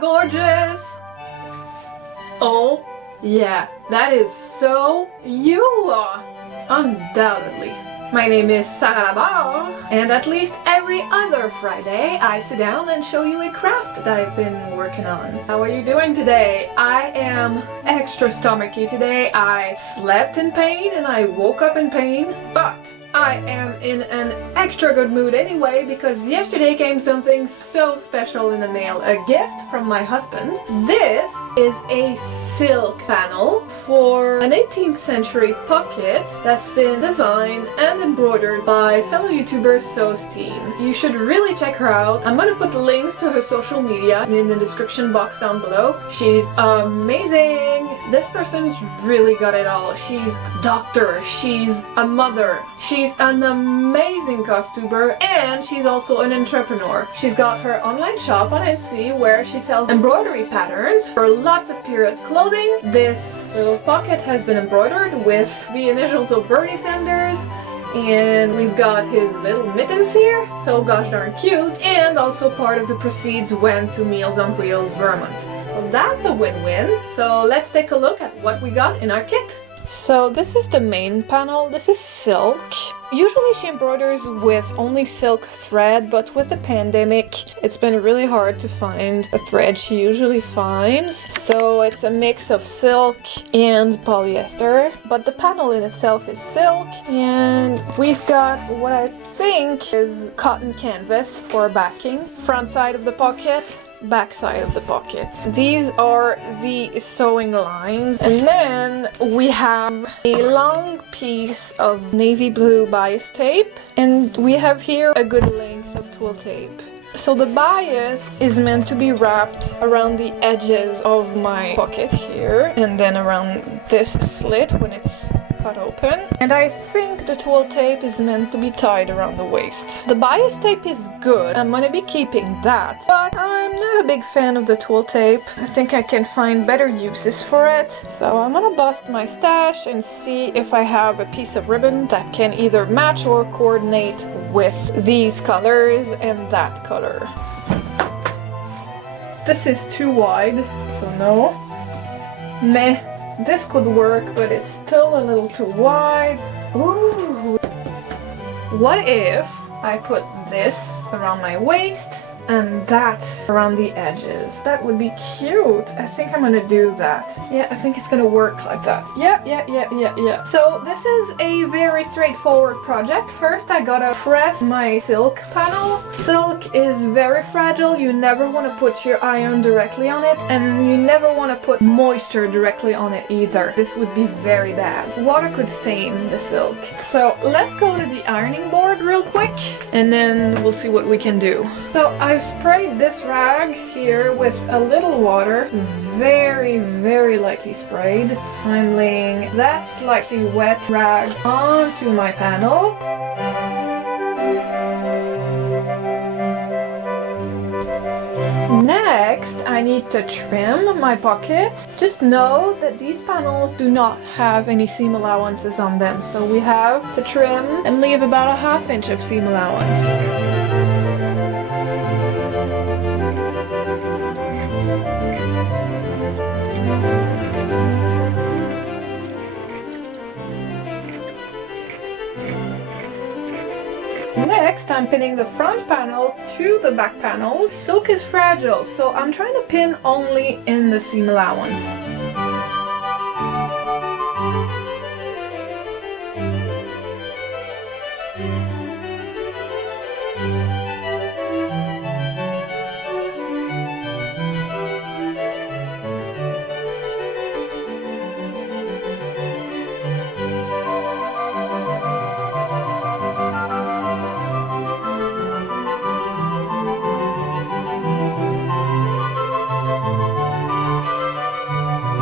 gorgeous! Oh, yeah, that is so you! Undoubtedly. My name is Sarah Bar, and at least every other Friday I sit down and show you a craft that I've been working on. How are you doing today? I am extra stomachy today. I slept in pain and I woke up in pain, but I am in an extra good mood anyway because yesterday came something so special in the mail, a gift from my husband. This is a silk panel for an 18th century pocket that's been designed and embroidered by fellow YouTuber Sosteen. You should really check her out. I'm gonna put links to her social media in the description box down below. She's amazing. This person's really got it all. She's a doctor, she's a mother, she's an amazing costumer, and she's also an entrepreneur. She's got her online shop on Etsy where she sells embroidery patterns for lots of period clothing. This little pocket has been embroidered with the initials of Bernie Sanders, and we've got his little mittens here, so gosh darn cute, and also part of the proceeds went to Meals on Wheels Vermont. So that's a win-win. So let's take a look at what we got in our kit. So this is the main panel. This is silk. Usually she embroiders with only silk thread, but with the pandemic it's been really hard to find the thread she usually finds. So it's a mix of silk and polyester, but the panel in itself is silk, and we've got what I think is cotton canvas for backing. Front side of the pocket, back side of the pocket. These are the sewing lines, and then we have a long piece of navy blue bias tape, and we have here a good length of twill tape. So the bias is meant to be wrapped around the edges of my pocket here, and then around this slit when it's cut open. And I think the twill tape is meant to be tied around the waist. The bias tape is good. I'm gonna be keeping that, but I'm not a big fan of the twill tape. I think I can find better uses for it. So I'm gonna bust my stash and see if I have a piece of ribbon that can either match or coordinate with these colors and that color. This is too wide, so no. Meh. This could work, but it's still a little too wide. Ooh. What if I put this around my waist and that around the edges? That would be cute. I think I'm gonna do that. Yeah, I think it's gonna work like that. Yeah. So this is a very straightforward project. First, I gotta press my silk panel. Silk is very fragile. You never want to put your iron directly on it, and you never want to put moisture directly on it either. This would be very bad. Water could stain the silk. So let's go to the ironing board real quick, and then we'll see what we can do. So I've sprayed this rag here with a little water, very lightly sprayed. I'm laying that slightly wet rag onto my panel. Next, I need to trim my pocket. Just know that these panels do not have any seam allowances on them, so we have to trim and leave about a ½ inch of seam allowance. Next, I'm pinning the front panel to the back panel. Silk is fragile, so I'm trying to pin only in the seam allowance.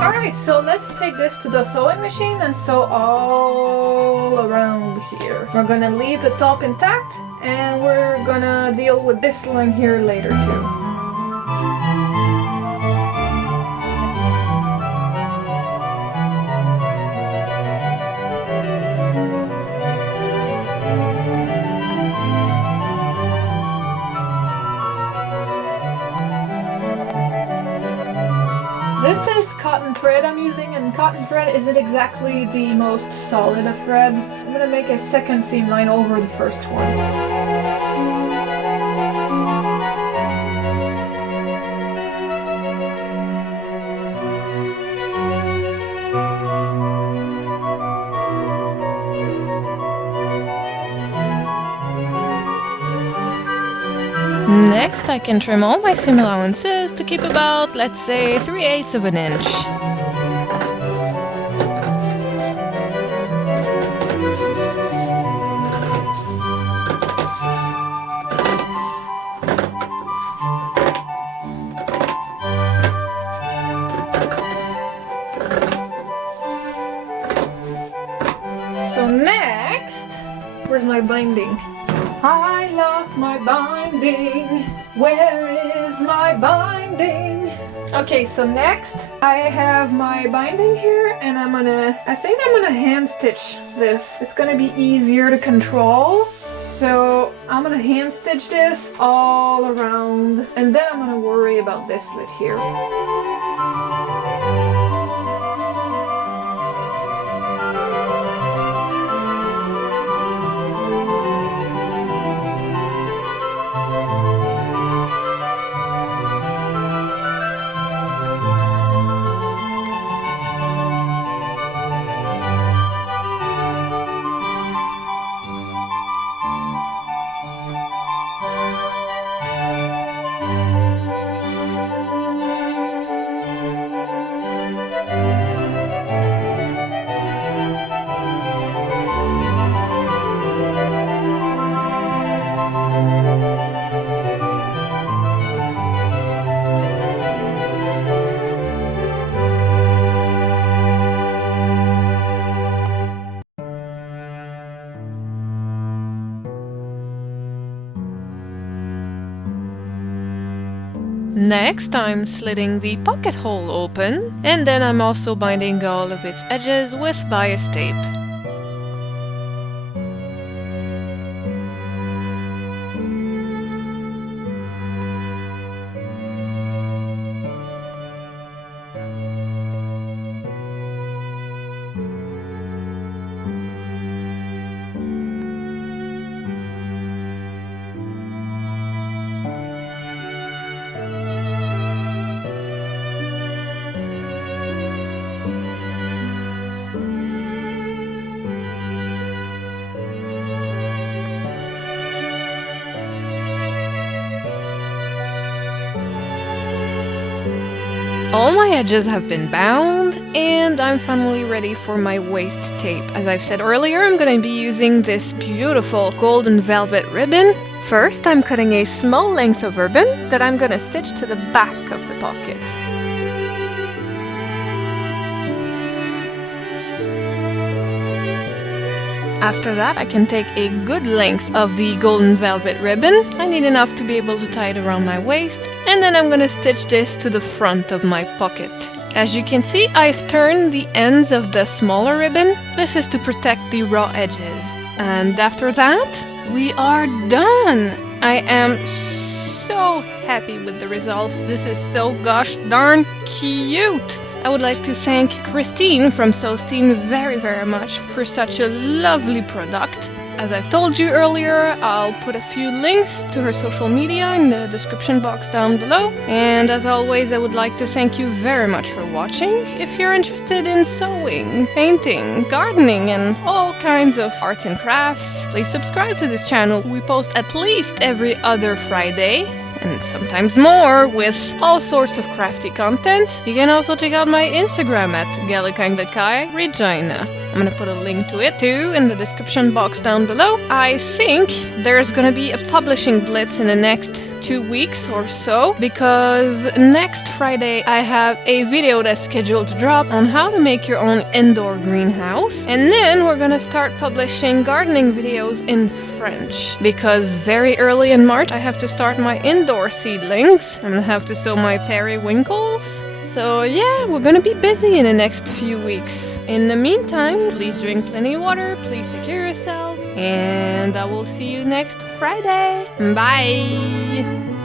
Alright, so let's take this to the sewing machine and sew all around here. We're gonna leave the top intact, and we're gonna deal with this line here later too. thread I'm using and cotton thread isn't exactly the most solid of thread. I'm gonna make a second seam line over the first one. Next, I can trim all my seam allowances to keep about, let's say, 3/8 of an inch. So next, where's my binding? I lost my binding. Where is my binding? Okay, so next I have my binding here and I think I'm gonna hand stitch this. It's gonna be easier to control. So I'm gonna hand stitch this all around and then I'm gonna worry about this slit here. Next, I'm slitting the pocket hole open, and then I'm also binding all of its edges with bias tape. All my edges have been bound, and I'm finally ready for my waist tape. As I've said earlier, I'm going to be using this beautiful golden velvet ribbon. First, I'm cutting a small length of ribbon that I'm going to stitch to the back of the pocket. After that, I can take a good length of the golden velvet ribbon. I need enough to be able to tie it around my waist, and then I'm gonna stitch this to the front of my pocket. As you can see, I've turned the ends of the smaller ribbon. This is to protect the raw edges. And after that, we are done! I am so happy with the results. This is so gosh darn cute! I would like to thank Christine from Sewstein very much for such a lovely product. As I've told you earlier, I'll put a few links to her social media in the description box down below. And as always, I would like to thank you very much for watching. If you're interested in sewing, painting, gardening, and all kinds of arts and crafts, please subscribe to this channel. We post at least every other Friday, and sometimes more, with all sorts of crafty content. You can also check out my Instagram at Gallicangakai Regina. I'm gonna put a link to it too in the description box down below. I think there's gonna be a publishing blitz in the next 2 weeks or so, because next Friday I have a video that's scheduled to drop on how to make your own indoor greenhouse, and then we're gonna start publishing gardening videos in French, because very early in March I have to start my indoor seedlings. I'm gonna have to sow my periwinkles. So yeah, we're gonna be busy in the next few weeks. In the meantime, please drink plenty of water, please take care of yourself, and I will see you next Friday. Bye!